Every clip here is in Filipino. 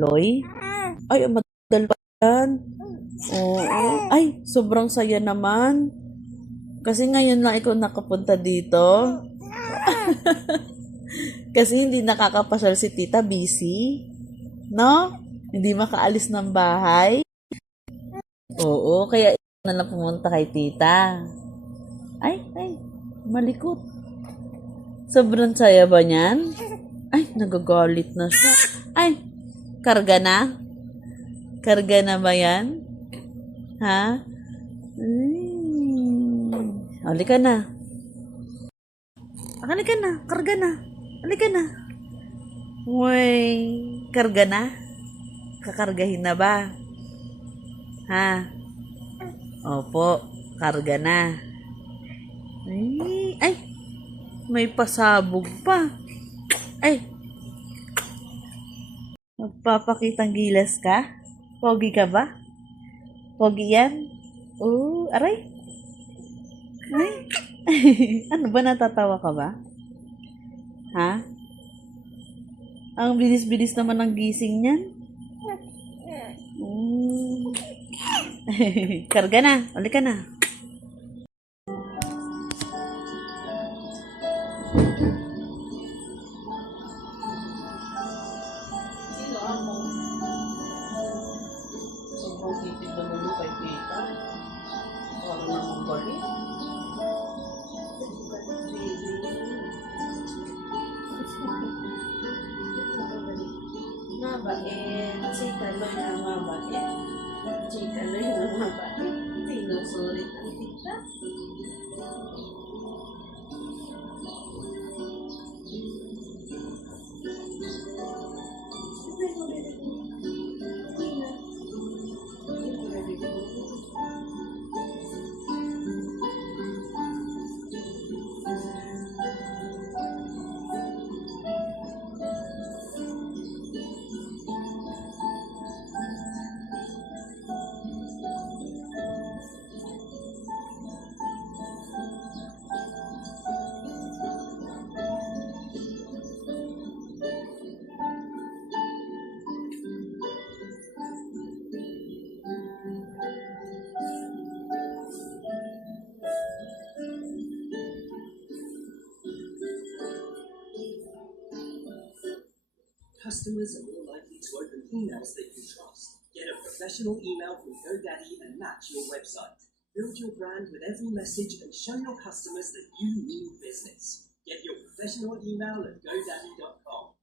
Loy? Ay, madal pa yan. Oo. Ay, sobrang saya naman. Kasi ngayon lang ikaw nakapunta dito. Kasi hindi nakakapasyal si tita, busy. No? Hindi makaalis ng bahay. Oo, kaya ikaw na lang pumunta kay tita. Ay, malikot. Sobrang saya ba niyan? Ay, nagagalit na siya. Ay, karga na? Karga na ba yan? Ha? Halika na. Halika na, karga na. Halika na. Uy, karga na? Kakargahin na ba? Ha? Opo, karga na. Ay, may pasabog pa. Ay, magpapakitang gilas ka? Pogi ka ba? Pogi yan? Aray. Ay. Ano ba, natatawa ka ba? Ha? Ang bilis-bilis naman ng gising niyan. Karga na. Halika na. Sino ako? Sobrang titig na mulo kay tita. Para namang galit. Mabait. Chika Loy na mabait. Chika Loy na mabait. Sinusulit ang tita. Customers are more likely to open emails that you trust. Get a professional email from GoDaddy and match your website. Build your brand with every message and show your customers that you mean business. Get your professional email at GoDaddy.com.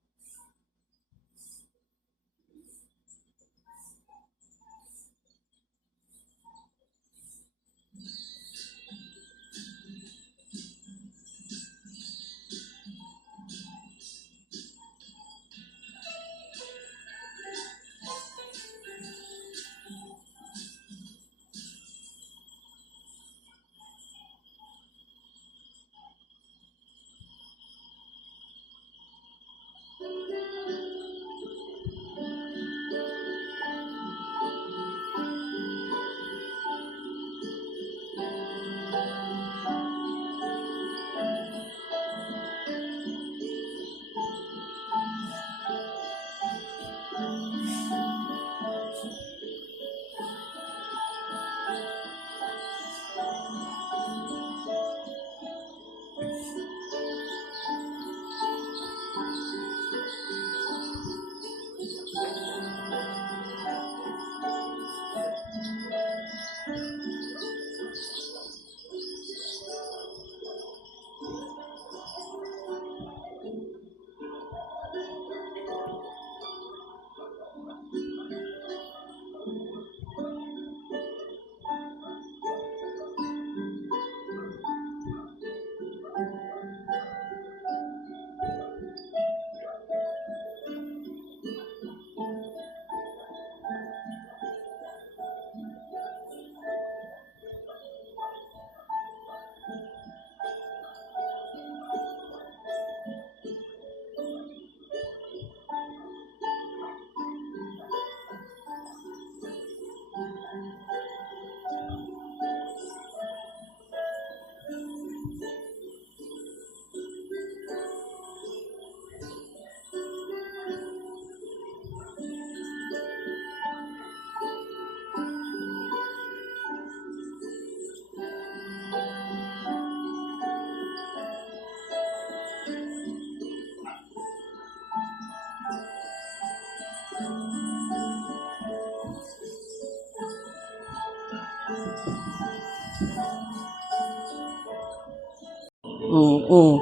Oo.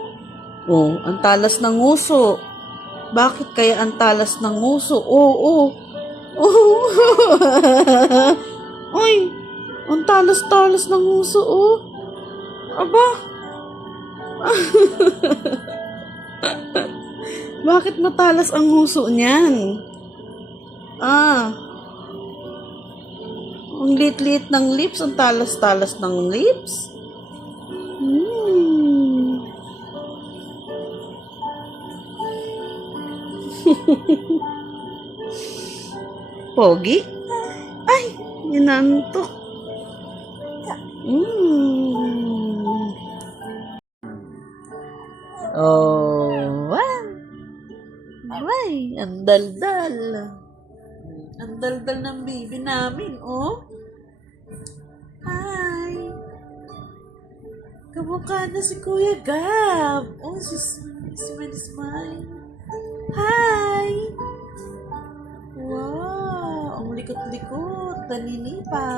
Oh, ang talas ng nguso. Bakit kaya ang talas ng nguso? Oo. Oh. Ay, ang talas-talas ng nguso, oh. Aba, bakit matalas ang nguso niyan? Ah, ang lit-lit ng lips, ang talas-talas ng lips. Hmm. Pogi? Ay, inantok. Mm. Oh, wow. Ay, ang daldal. Ang daldal ng baby namin, oh. Hi. Kamukha na si Kuya Gab. Oh, smile. Hi. Wow, ang likot-likot. Naninipa.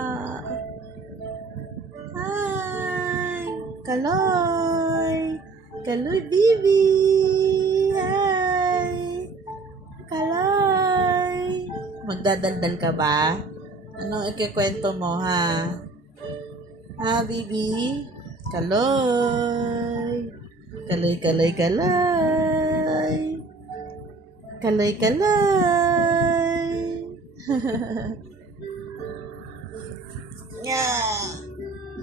Hi. Kaloy. Kaloy, baby. Hi. Kaloy. Magdadaldal ka ba? Anong ikikwento mo, ha? Ha, baby? Kaloy. Kaloy, kaloy, kaloy. Kaloy, kaloy. Yeah.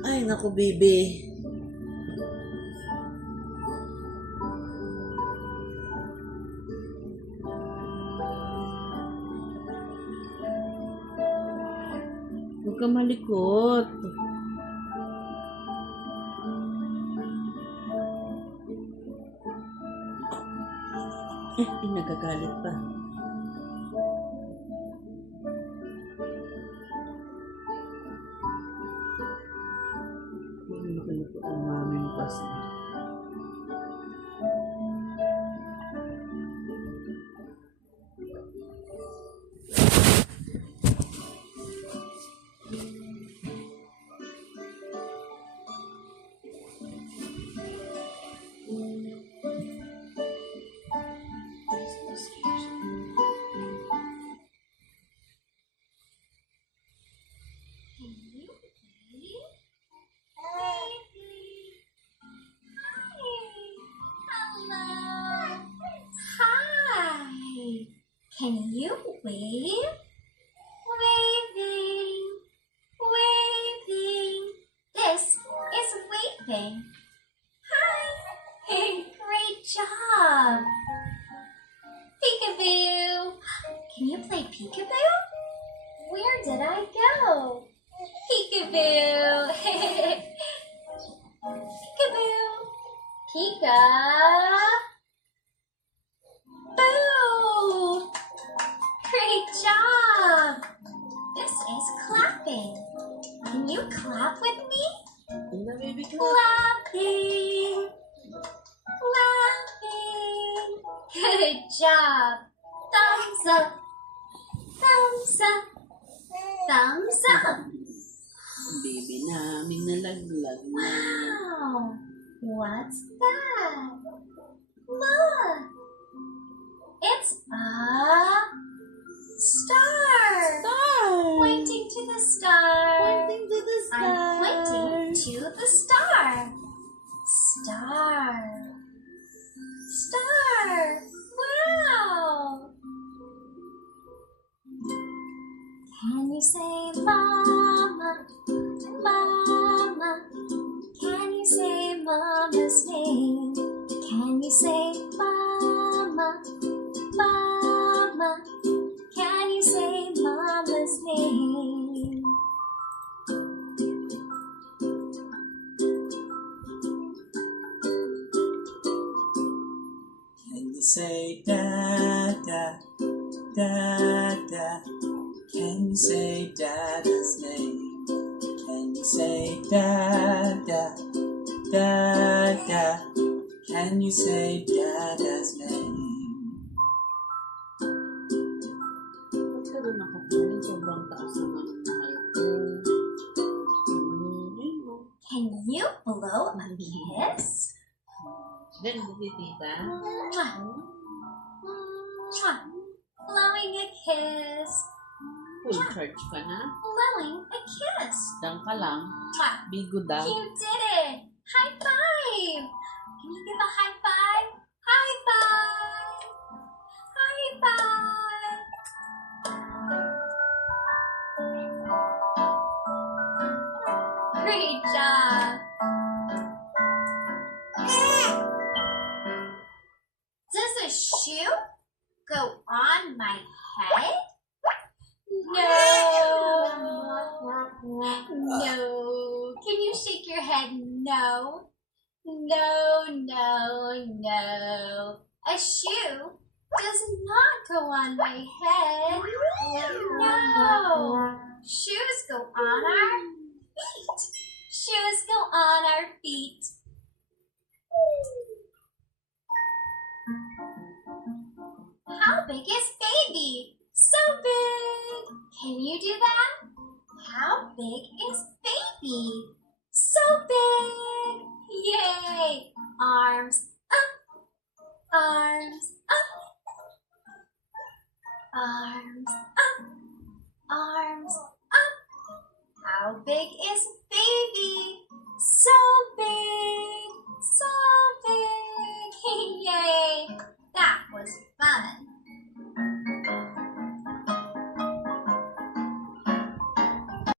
Ay, naku, baby. Huwag ka malikot. Nagagalit pa. Nakalipot ang maming pasta. Hi. Can you wave? Waving. Waving. This is waving. Hi. Hey, great job. Peekaboo. Can you play peekaboo? Where did I go? Peekaboo. Peekaboo. Pika. Boo! Great job! This is clapping. Can you clap with me? Baby, Clapping! Clapping! Good job! Thumbs up! Thumbs up! Thumbs up! baby namin nalaglag na. Wow! What's that? Look! It's a star! Pointing to the star. Pointing to the star. I'm pointing to the star. Star. Star. Wow. Can you say mama? Mama. Can you say mama's name? Can you say mama? Mama, can you say mama's name? Can you say Dada, Dada? Can you say Dada's name? Can you say Dada, Dada? Can you say Dada's name? doon nakatingin. Sobrang taas naman ang mahal ko. Ayun, no. Can you blow a kiss? Then, si tita. Mwah. Mwah. Blowing a kiss. Full charge ka na. Blowing a kiss. Diyan ka lang. Mwah. Bigo daw. You did it! High five! Can you give a high five? High five! High five! Great job! Does a shoe go on my head? No! No. Can you shake your head no? No, no, no. A shoe does not go on my head. No. Shoes go on our feet. Shoes go on our feet. How big is baby? So big. Can you do that? How big is baby? So big! Yay! Arms up, arms up, arms up, arms up. How big is baby? So